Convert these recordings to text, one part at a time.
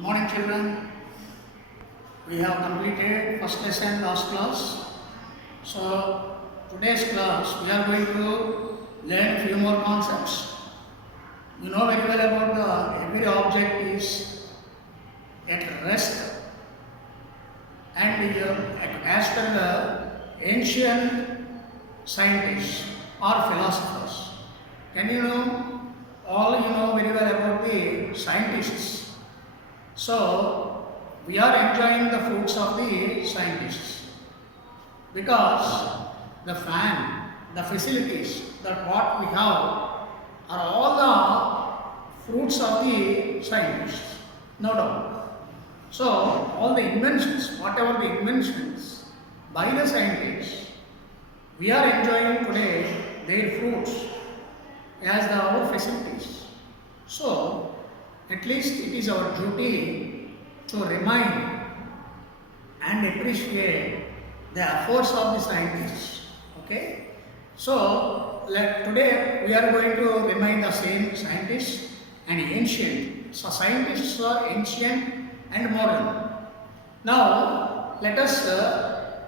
Morning children, we have completed first lesson last class. So today's class we are going to learn few more concepts. You know very well about the every object is at rest, and as per the ancient scientists or philosophers. Can you know all you know very well about the scientists? So, we are enjoying the fruits of the scientists because the fan, the facilities, that what we have are all the fruits of the scientists, no doubt. So, all the inventions, whatever the inventions by the scientists, we are enjoying today their fruits as our facilities. So, at least it is our duty to remind and appreciate the efforts of the scientists. Okay? So, today we are going to remind the same scientists and ancient. So, scientists are ancient and modern. Now, let us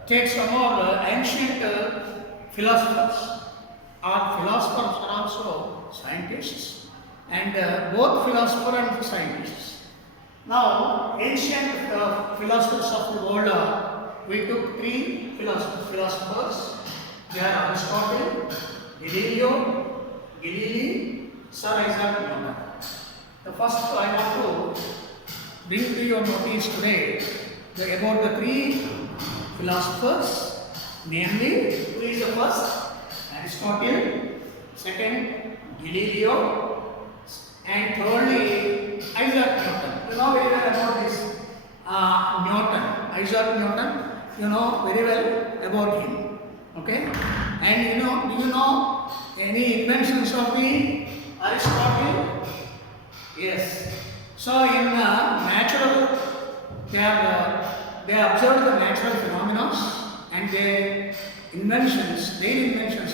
take some more ancient philosophers. Our philosophers are also scientists. And both philosopher and scientists. Now, ancient philosophers of the world, we took three philosophers. They are Aristotle, Galileo Galilei, Sir Isaac Newton. The first I want to bring to your notice today about the three philosophers, namely, who is the first? Aristotle, second, Galileo, and thirdly, Isaac Newton. You know very well about this Newton. Isaac Newton, you know very well about him. Okay? And do you know any inventions of the Aristotle? Yes. So in natural, they observe the natural phenomena, and their inventions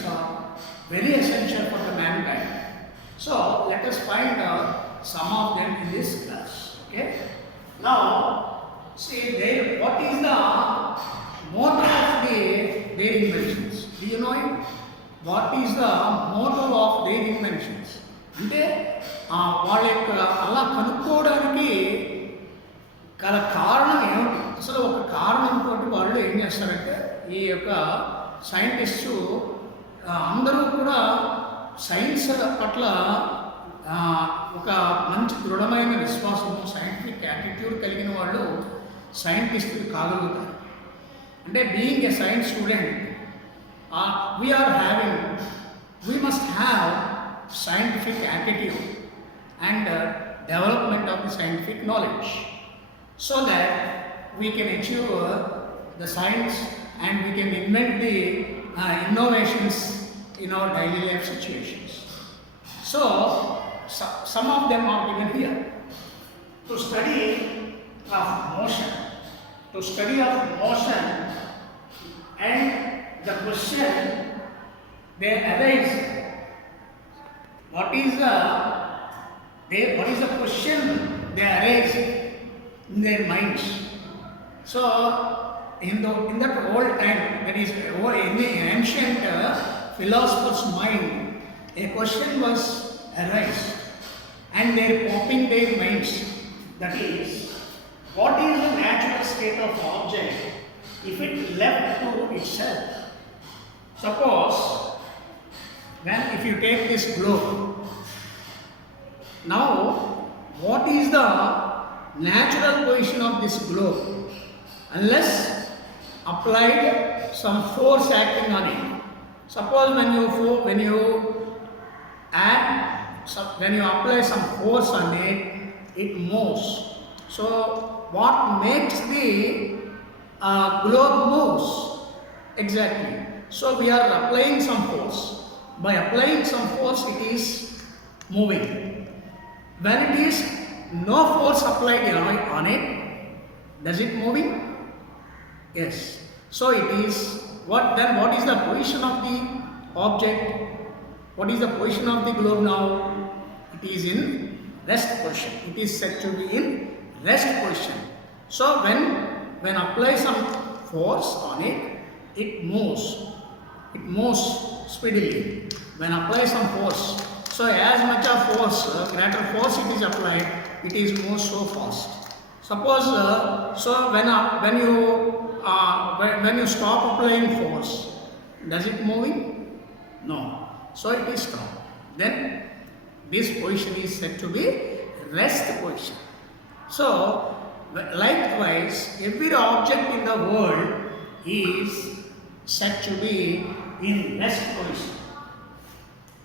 are very essential for the mankind. So let us find out some of them in this class. Okay. Now, see what is the motive of their inventions? Do you know it? What is the motive of their inventions? అంటే వాళ్ళ యొక్క అలా కనుక్కోవడానికి గల కారణం ఏమిటి? అసలు ఒక కారణంతో వాళ్ళు ఏం చేస్తారంటే ఈ యొక్క సైంటిస్టు అందరూ కూడా సైన్స్ పట్ల ఒక మంచి దృఢమైన విశ్వాసము, సైంటిఫిక్ యాటిట్యూడ్ కలిగిన వాళ్ళు సైంటిస్టులు కాగలుగుతారు. అంటే being a science student, we must have scientific attitude and development of the scientific knowledge, so that we can achieve the science and we can invent the innovations in our daily life situations. So, some of them are given here. To study of motion, and the question they arise. What is the question they arise in their minds? So, in that old time, that is in the ancient philosopher's mind, a question was arised, and they are popping their minds. That is, what is the natural state of object if it left to itself? Suppose, if you take this globe, now what is the natural position of this globe? Unless applied some force acting on it. Suppose when you apply some force on it, it moves. So what makes the globe moves? Exactly. So we are applying some force. By applying some force, it is moving. When it is no force applied on it, does it moving? Yes. So it is what is the position of the object? What is the position of the globe now? It is in rest position. It is said to be in rest position. So when apply some force on it, it moves speedily. When apply some force, so as much of force, greater force it is applied, it is moves so fast. Suppose so when you stop applying force, does it moving? No. So it is stopped. Then this position is said to be rest position. So likewise, every object in the world is said to be in rest position.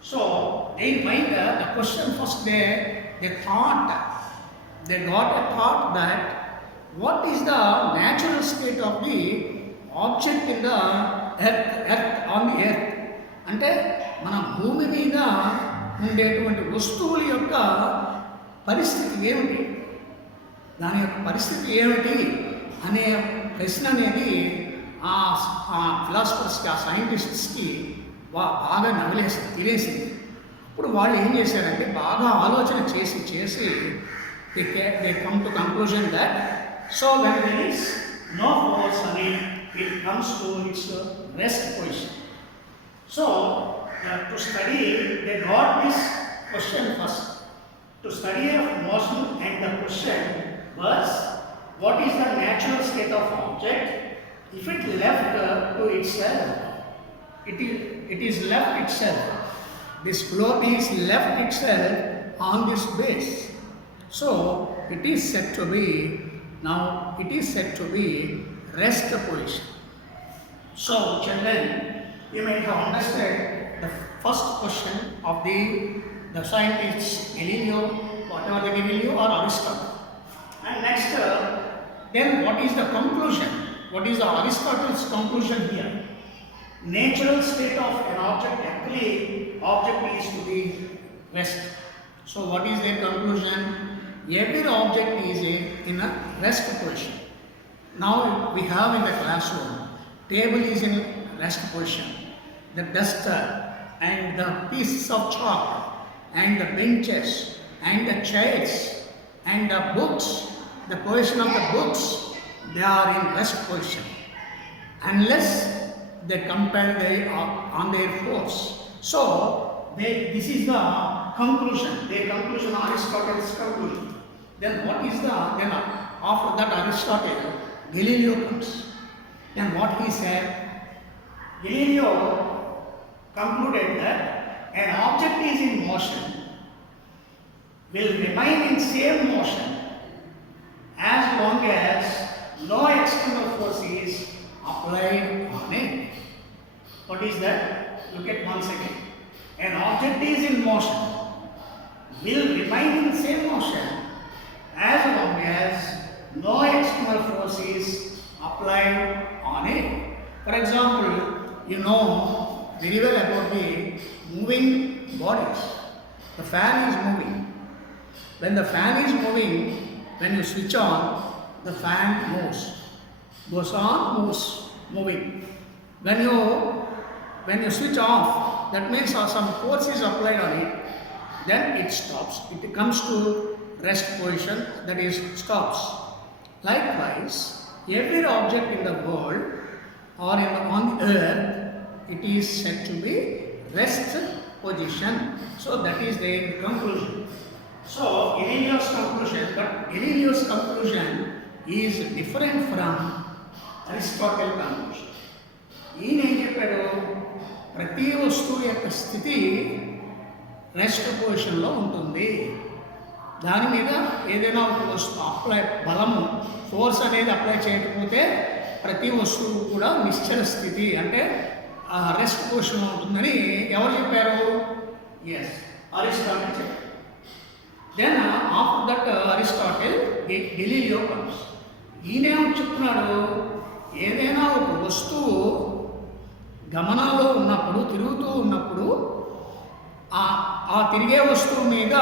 So in mind, the question first they got a thought that what is the natural state of the object in the earth on the earth. అంటే మన భూమి మీద ఉండేటువంటి వస్తువుల యొక్క పరిస్థితి ఏమిటి, దాని యొక్క పరిస్థితి ఏమిటి అనే ప్రశ్న అనేది ఆ ఫిలాసఫర్స్కి, ఆ సైంటిస్ట్స్కి బాగా తెలిసింది. ఇప్పుడు వాళ్ళు ఏం చేశారంటే బాగా ఆలోచన చేసి they come to conclusion that so when there is no force on it comes to its rest position. So to study, they got this question first. To study of motion, and the question was what is the natural state of object if it left to itself. It is left itself. This globe is left itself on this base. So it is said to be rest position. So children, you may have understood the first question of the scientists Galileo, whatever the Galileo or Aristotle. And next, then what is the conclusion? What is the Aristotle's conclusion here? Natural state of an object, actually object is to be rest. So what is their conclusion? Every object is in a rest position. Now we have in the classroom, table is in rest position. The duster and the pieces of chalk and the benches and the chairs and the books, the position of the books, they are in rest position. Unless they compel on their force. So this is the conclusion. Their conclusion, Aristotle's conclusion. Then what is then after that Aristotle, Galileo comes. And what he said, Galileo concluded that an object is in motion will remain in same motion as long as no external force is applied on it. What is that? Look at once again. An object is in motion will remain in same motion as long as no external force is applied on it. For example, you know very well about the moving bodies. The fan is moving. When the fan is moving, when you switch on, the fan moves. Goes on, moves, moving. When you switch off, that means some force is applied on it, then it stops. It comes to rest position, that is stops. Likewise, every object in the world or on the earth, it is said to be rest position. So that is the conclusion. So Galileo's conclusion is different from Aristotle's conclusion. ఈయన ఏం చెప్పాడు, ప్రతి వస్తువు యొక్క స్థితి rest పొజిషన్లో ఉంటుంది. దాని మీద ఏదైనా ఒక వస్తువు బలము ఫోర్స్ అనేది అప్లై చేయకపోతే ప్రతి వస్తువు కూడా నిశ్చల స్థితి అంటే రెస్ట్ పొజిషన్లో ఉంటుందని ఎవరు చెప్పారు? ఎస్, అరిస్టాటిల్ చెప్పారు. Then after that Aristotle Galileo comes. ఈయనేమో చెప్తున్నాడు, ఏదైనా ఒక వస్తువు గమనంలో ఉన్నప్పుడు, తిరుగుతూ ఉన్నప్పుడు ఆ తిరిగే వస్తువు మీద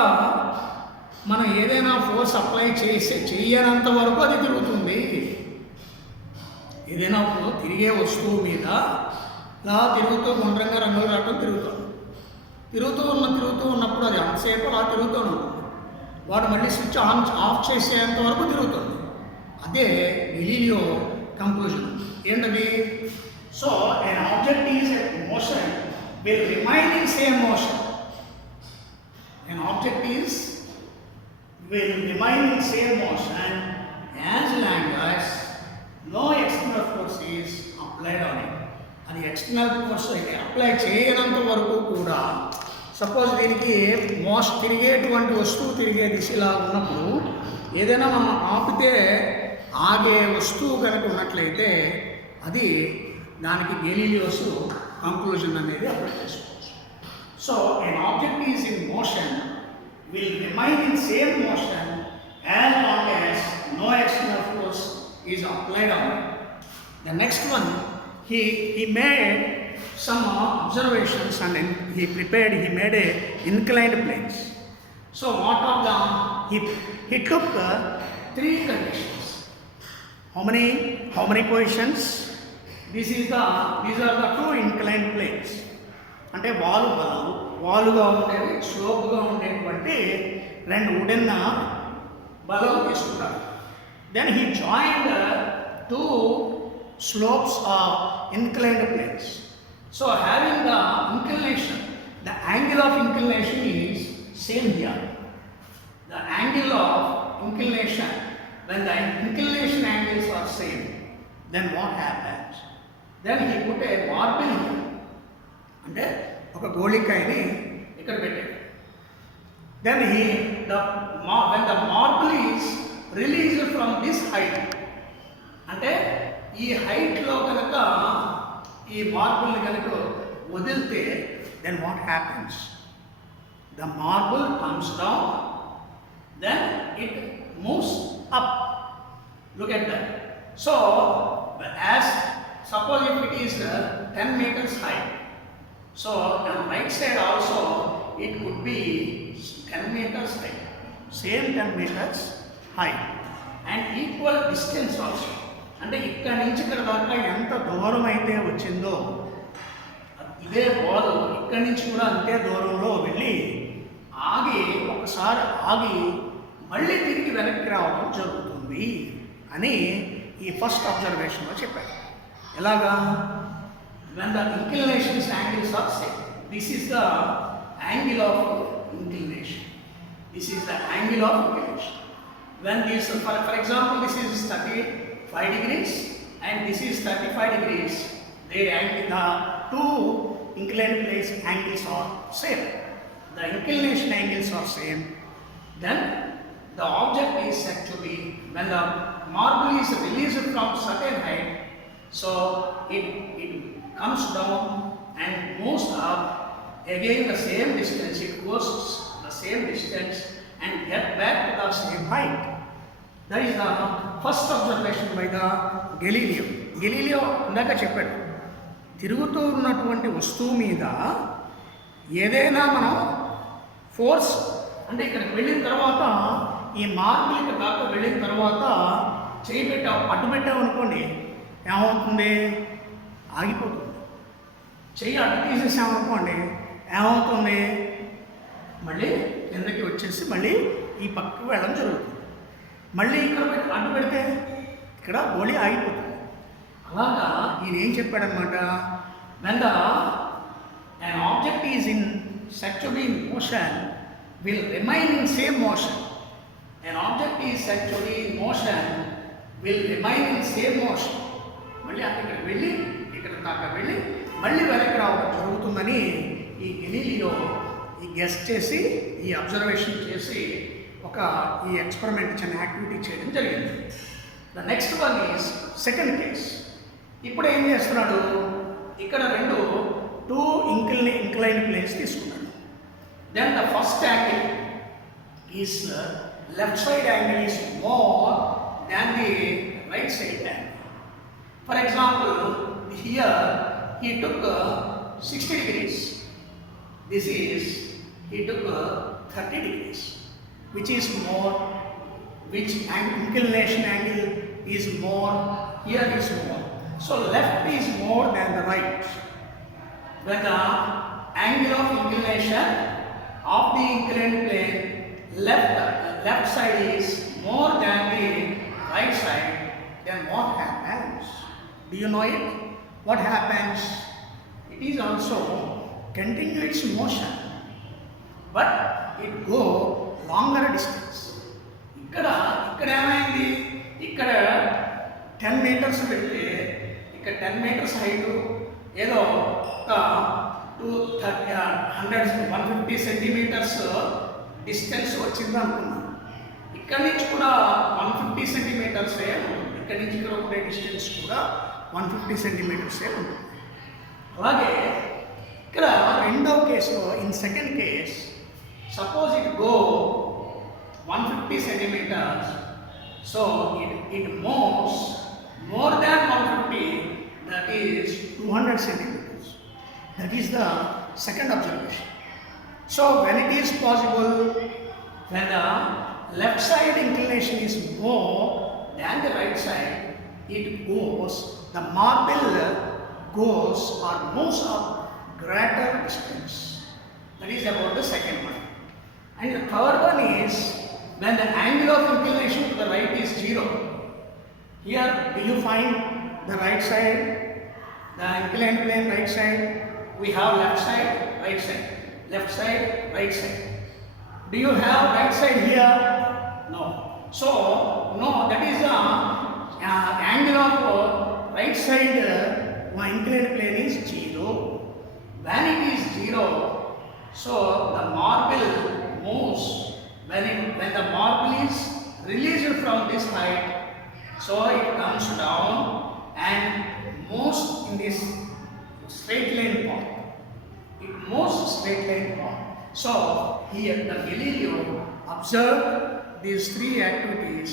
మనం ఏదైనా ఫోర్స్ అప్లై చేయనంత వరకు అది తిరుగుతుంది. ఏదైనా తిరిగే వస్తువు మీద ఇలా తిరుగుతూ గుండ్రంగా రంగులు రావడం తిరుగుతూ ఉన్నప్పుడు అది అంతసేపు అలా తిరుగుతూ ఉంటుంది. వాడు మళ్ళీ స్విచ్ ఆఫ్ చేసేంత వరకు తిరుగుతుంది. అదే గెలీలియో కంక్లూజన్. ఏంటది? So an object is in motion will remain in same motion. An object will remain in same motion as long as no external force is applied on it. అది external force apply చేయనంత వరకు కూడా, suppose దీనికి తిరిగేటువంటి వస్తువు తిరిగే దిశలా ఉన్నప్పుడు ఏదైనా మనం ఆపితే ఆగే వస్తువు కనుక ఉన్నట్లయితే అది దానికి గెలీలియోస్ కంక్లూజన్ అనేది అప్లై చేసుకోవచ్చు. So an object is in motion will remain in same motion as long as no external force is applied on it. The next one, he made some observations and he made a inclined planes. So what are the, he took three conditions. How many positions? These are the two inclined planes. అంటే వాలుగా ఉండేవి, స్లోప్గా ఉండేటువంటి రెండు wooden బలం తీసుకుంటారు. Then he joined two slopes are inclined planes. So having the inclination, the angle of inclination is same here. The angle of inclination, when the inclination angles are same, then what happens? Then he put a marble here. అంటే ఒక గోళికాయని ఇక్కడ పెట్టాడు. Then when the marble is released from this height, అంటే ఈ హైట్లో కనుక ఈ మార్బుల్ని కనుక వదిలితే then what happens? The marble comes down, then it moves up. Look at that. So as suppose if it is 10 meters high, so on right side also it could be 10 meters high, same 10 meters high and equal distance also. అంటే ఇక్కడ నుంచి ఇక్కడ దాకా ఎంత దూరం అయితే వచ్చిందో ఇదే బాల్ ఇక్కడి నుంచి కూడా అంతే దూరంలో వెళ్ళి ఒకసారి ఆగి మళ్ళీ తిరిగి వెనక్కి రావడం జరుగుతుంది అని ఈ ఫస్ట్ అబ్జర్వేషన్లో చెప్పాడు. ఎలాగా? when the inclinations angles are same, this is the angle of inclination, this is the angle of inclination. When this, for example, this is 35 degrees and this is 35 degrees, the two inclined planes angles are same, the inclination angles are same, then the object is said to be, when the marble is released from certain height, so it comes down and moves up again the same distance, it goes the same distance and get back to the same height. That is the first observation by the Galileo. Galileo ఇందాక చెప్పాడు, తిరుగుతూ ఉన్నటువంటి వస్తువు మీద ఏదైనా మనం force, అంటే ఇక్కడికి వెళ్ళిన తర్వాత ఈ మార్బుల్ ఇక్కడ దాకా వెళ్ళిన తర్వాత చేయి అడ్డు పెట్టావు అనుకోండి, ఏమవుతుంది? ఆగిపోతుంది. చెయ్యి అడ్డు తీసేసామనుకోండి, ఏమవుతుంది? మళ్ళీ కిందకి వచ్చేసి మళ్ళీ ఈ పక్కకు వెళ్ళడం జరుగుతుంది. మళ్ళీ ఇక్కడ అడ్డు పెడితే ఇక్కడ గోళీ ఆగిపోతుంది. అలాగా ఈయన ఏం చెప్పాడనమాట? when an object is said to be in motion will remain in same motion. An object is said to be in motion will remain in same motion. మళ్ళీ అక్కడికి వెళ్ళి ఇక్కడ దాకా వెళ్ళి మళ్ళీ వెనక్కి రావడం జరుగుతుందని ఈ గెలీలియో ఈ గెస్ట్ చేసి ఈ అబ్జర్వేషన్ చేసి ఈ ఎక్స్పెరిమెంట్ చిన్న యాక్టివిటీ చేయడం జరిగింది. The next one is second case. ఇప్పుడు ఏం చేస్తున్నాడు? ఇక్కడ టూ ఇంక్లైన్డ్ ప్లేన్స్ తీసుకున్నాడు. Then the first angle is left side angle is more than the right side angle. For example here he took 60 degrees. This is he took 30 degrees. Which is more? Which inclination angle is more? Here is more. So left is more than the right. When the angle of inclination of the inclined plane left side is more than the right side, then what happens? Do you know it? What happens? It is also continue its motion, but it go longer distance. ఇక్కడ ఏమైంది? ఇక్కడ 10 metres పెడితే ఇక్కడ 10 metres height ఏదో ఒక 150 centimetres distance వచ్చింది అనుకున్నాం. ఇక్కడ నుంచి కూడా 150 సెంటీమీటర్సే ఉంటుంది. ఇక్కడ నుంచి ఇక్కడ ఉండే డిస్టెన్స్ కూడా 150 సెంటీమీటర్సే ఉంటుంది. అలాగే ఇక్కడ రెండవ కేసులో in second case suppose it go 150 centimeters, so it moves more than 150, that is 200 centimeters. That is the second observation. So when it is possible, when the left side inclination is more than the right side, it goes, the marble goes or moves up greater distance. That is about the second one. And the third one is when the angle of inclination to the right is 0. Here, do you find the right side, the inclined plane right side? We have left side, right side, left side, right side. Do you have right side here? No. So, no, that is the angle of right side inclined plane is 0. When it is 0, so the marble moves. When the marble is released from this height, so it comes down and moves in this straight line path. It moves straight line path. So here the Galileo observed these three activities.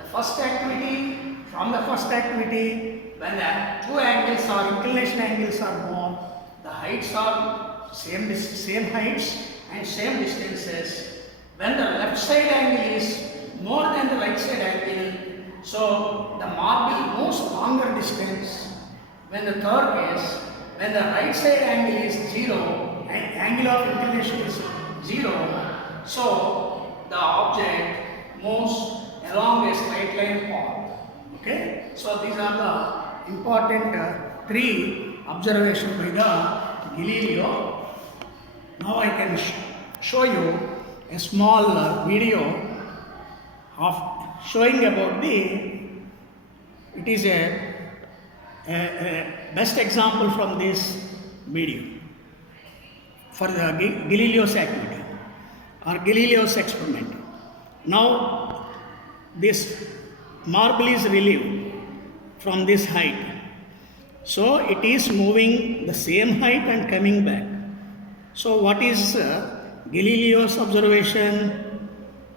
The first activity, from the first activity, when the two angles or inclination angles are more, the heights are same heights and same distances. When the left side angle is more than the right side angle, so the marble moves longer distance. When the third case, when the right side angle is 0 and angle of inclination is 0, so the object moves along a straight line path. Okay, so these are the important three observations by the Galileo. Now I can show you a small video of showing about it is a best example from this video for the Galileo's activity or Galileo's experiment. Now this marble is relieved from this height, so it is moving the same height and coming back. So what is Galileo's observation?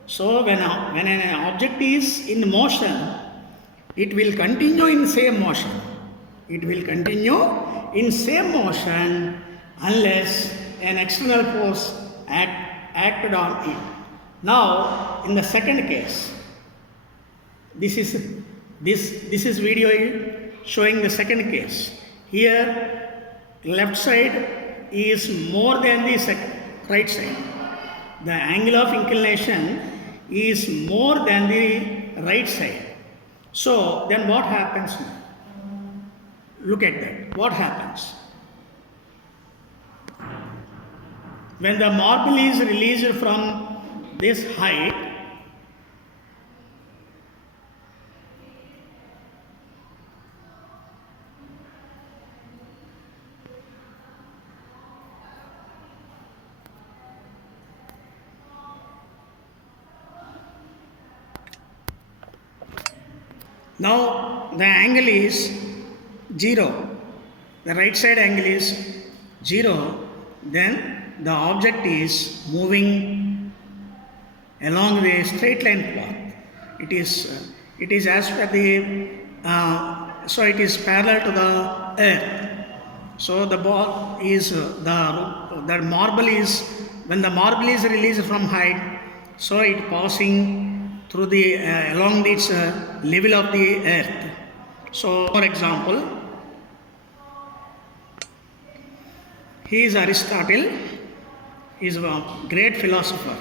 So when an object is in motion, it will continue in same motion. It will continue in same motion unless an external force acted on it. Now in the second case, this is video showing the second case. Here left side is more than the right side. The angle of inclination is more than the right side. So then what happens now? Look at that. What happens? When the marble is released from this height, now the angle is 0, the right side angle is 0, then the object is moving along the straight line path. It is as per the so it is parallel to the earth. So the ball is the marble is, when the marble is released from height, so it passing through the along its level of the earth. So for example, he is Aristotle. He is a great philosopher.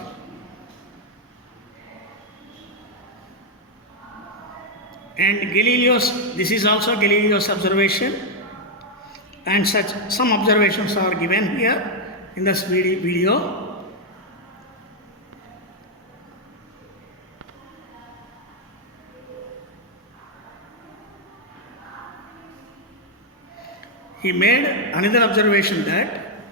And Galileo's, this is also Galileo's observation, and such some observations are given here in this video. He made another observation that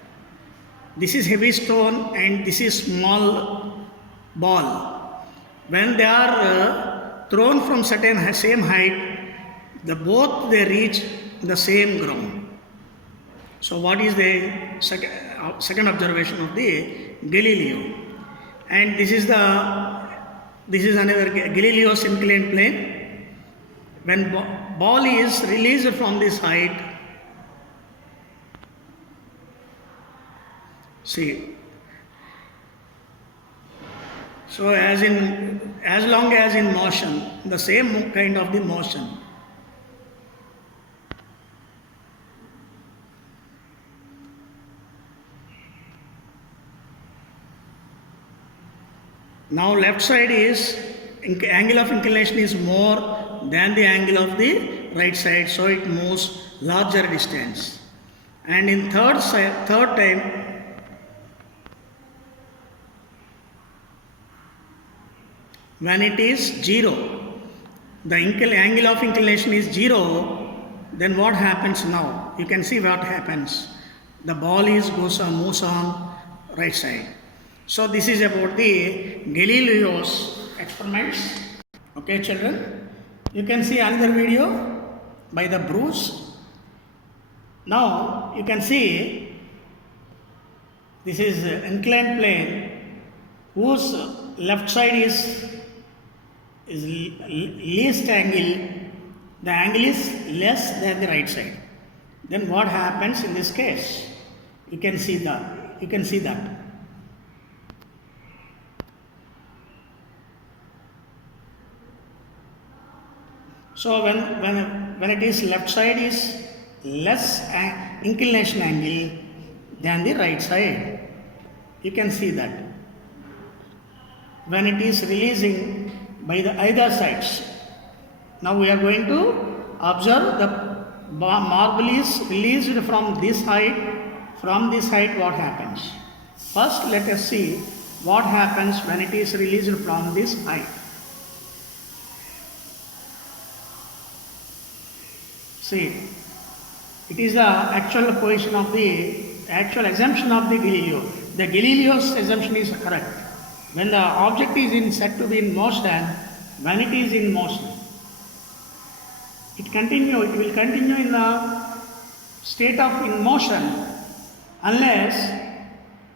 this is heavy stone and this is small ball. When they are thrown from certain same height, both they reach the same ground. So what is the second observation of the Galileo? And this is another Galileo's inclined plane. When ball is released from this height, see, so as long as in motion, the same kind of the motion. Now left side is, angle of inclination is more than the angle of the right side, so it moves larger distance. And in third time, when it is 0, the angle of inclination is 0, then what happens now? You can see what happens. The ball moves on right side. So this is about the Galileo's experiments. Okay, children, you can see another video by the Bruce. Now you can see this is inclined plane whose left side is least angle. The angle is less than the right side. Then what happens in this case? You can see that. So when it is left side is less inclination angle than the right side, you can see that. When it is releasing by the either sides. Now we are going to observe the marble is released from this height. From this height, what happens? First, let us see what happens when it is released from this height. See, it is the actual position of the actual assumption of the Galileo. The Galileo's assumption is correct. When the object is said to be in motion, when it is in motion, it will continue in the state of in motion unless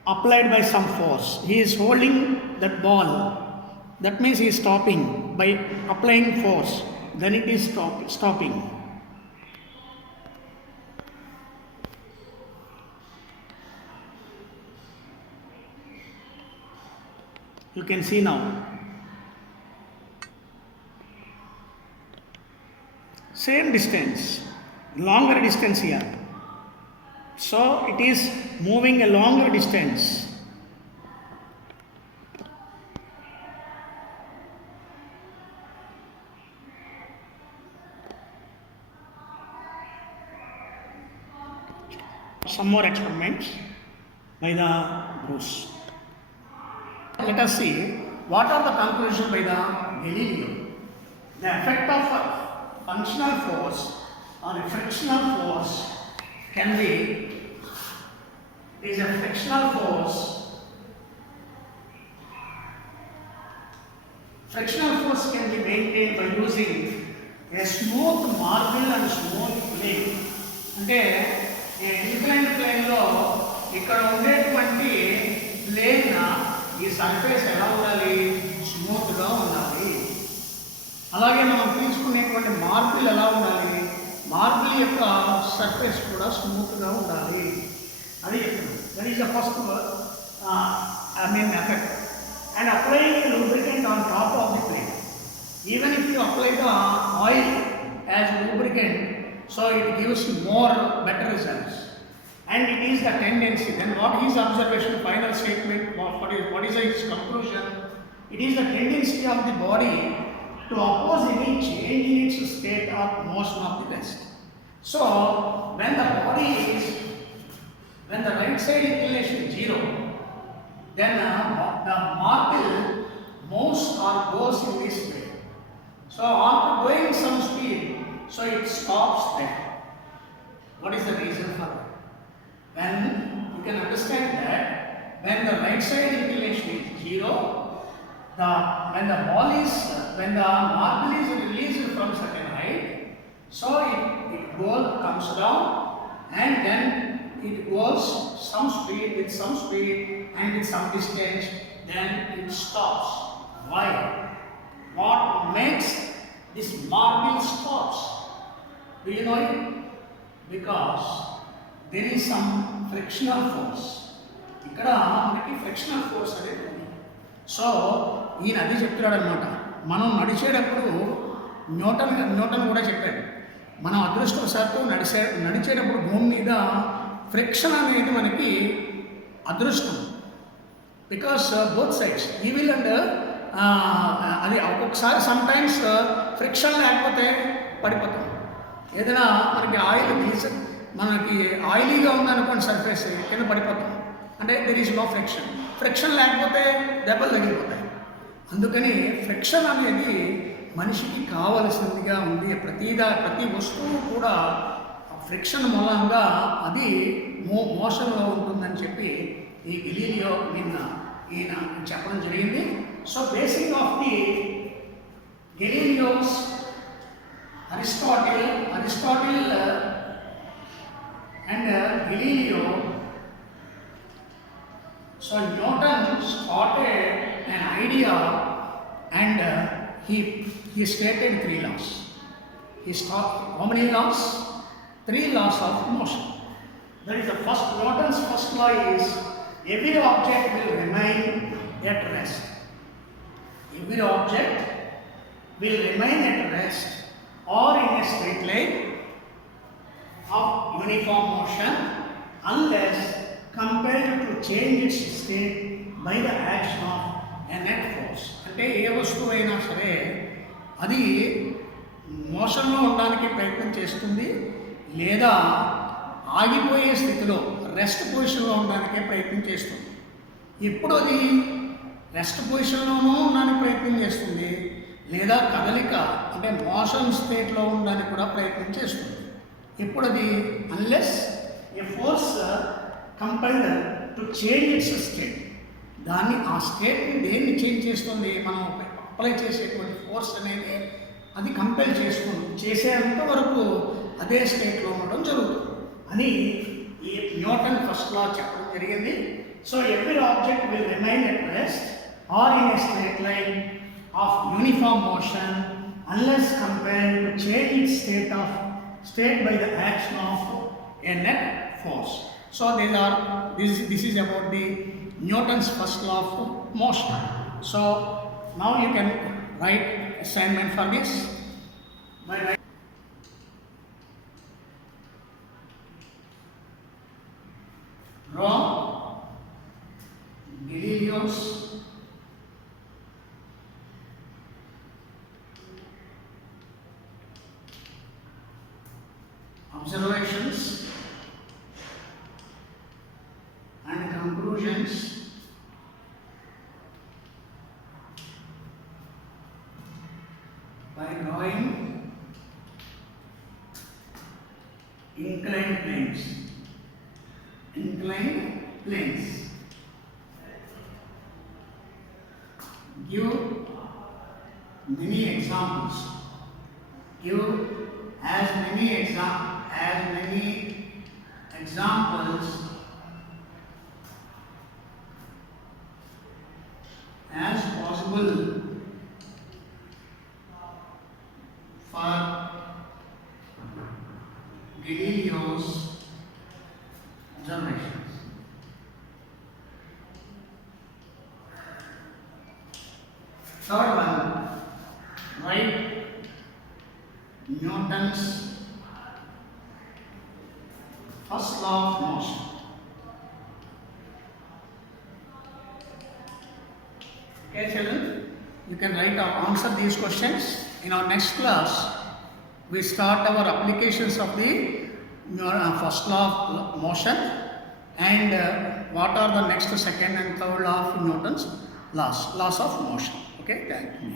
applied by some force. He is holding that ball. That means he is stopping by applying force. Then it is stopping. You can see now. Same distance, longer distance here. So it is moving a longer distance. Some more experiments by the Bruce. Let us see what are the conclusions by the Galileo. The effect of functional force or a frictional force can be, is a frictional force. Frictional force can be maintained by using a smooth marble and smooth plane. అంటే inclined plane లో ఇక్కడ ఉండేటువంటి plane ఈ surface ఎలా ఉండాలి? Smooth గా ఉండాలి. అలాగే మనం తీసుకునేటువంటి మార్బుల్ ఎలా ఉండాలి? మార్బుల్ యొక్క సర్ఫేస్ కూడా స్మూత్ గా ఉండాలి. అది that is the first effect. And applying lubricant on top of the plane. Even if you apply the oil as lubricant, so it gives more better results. And it is the tendency. Then what is observation? Final statement. What is his conclusion? It is the tendency of the body to oppose any change in its state of motion of the rest. So when the body is, when the right side inclination is 0, then the marble moves or goes in this way. So after going some speed, so it stops there. What is the reason for that? When you can understand that when the right side inclination is 0, when the marble is released from certain height, so it comes down, and then it goes some speed, with some speed and with some distance, then it stops. Why? What makes this marble stops? Do you know it? Because there is some frictional force. ఇక్కడ మనకి frictional force అనేది ఉంది. So ఈయన అది చెప్తున్నాడు అనమాట. మనం నడిచేటప్పుడు న్యూటన్ కూడా చెప్పాడు, మనం అదృష్టవశాత్తు నడిచేటప్పుడు భూమి మీద ఫ్రిక్షన్ అనేది మనకి అదృష్టం. Because both sides evil and అది ఒక్కొక్కసారి సమ్టైమ్స్ ఫ్రిక్షన్ లేకపోతే పడిపోతాం. ఏదైనా మనకి మనకి ఆయిలీగా ఉందనుకోండి సర్ఫేస్, కింద పడిపోతాం. అంటే దెర్ ఈజ్ నో ఫ్రిక్షన్ లేకపోతే దెబ్బలు తగిలిపోతాయి. అందుకని ఫ్రిక్షన్ అనేది మనిషికి కావలసిందిగా ఉంది. ప్రతి వస్తువు కూడా ఫ్రిక్షన్ మూలంగా అది మోషన్లో ఉంటుందని చెప్పి ఈ గెలీలియో ఈయన చెప్పడం జరిగింది. So basic of the Galileo's Aristotle and Galileo. So Newton started an idea, and he stated 3 laws. He started how many laws? 3 laws of motion. That is the first. Newton's first law is every object will remain at rest. Every object will remain at rest or in a straight line of uniform motion unless compelled to change its state by the action of a net force. అంటే ఏ వస్తువు అయినా సరే అది మోషన్లో ఉండడానికి ప్రయత్నం చేస్తుంది, లేదా ఆగిపోయే స్థితిలో రెస్ట్ పొజిషన్లో ఉండడానికే ప్రయత్నం చేస్తుంది. ఎప్పుడు అది రెస్ట్ పొజిషన్లోనూ ఉండడానికి ప్రయత్నం చేస్తుంది, లేదా కదలిక అంటే మోషన్ స్టేట్లో ఉండడానికి కూడా ప్రయత్నం చేస్తుంది. ఎప్పుడు అది unless a force compelled to change its state. ఆ స్టేట్ని దేన్ని చేంజ్ చేస్తుంది? మనం అప్లై చేసేటువంటి ఫోర్స్ అనేది అది కంపెల్ చేసేంత వరకు అదే స్టేట్లో ఉండడం జరుగుతుంది అని ఈ న్యూటన్ ఫస్ట్ లా చెప్పడం జరిగింది. So every object will remain at rest or in a straight line of uniform motion unless compelled to change its state by the action of a net force. So this is about the Newton's first law of motion. So now you can write assignment for this by writing draw Galileo's observations and conclusions by drawing inclined planes. Give many examples. Give as many examples as possible for Galileo's observations. Third one, write Newton's first law of motion. Okay, children, you can answer these questions In our next class, we start our applications of the first law of motion and what are the next, second and third law of Newton's laws of motion. Okay, thank you.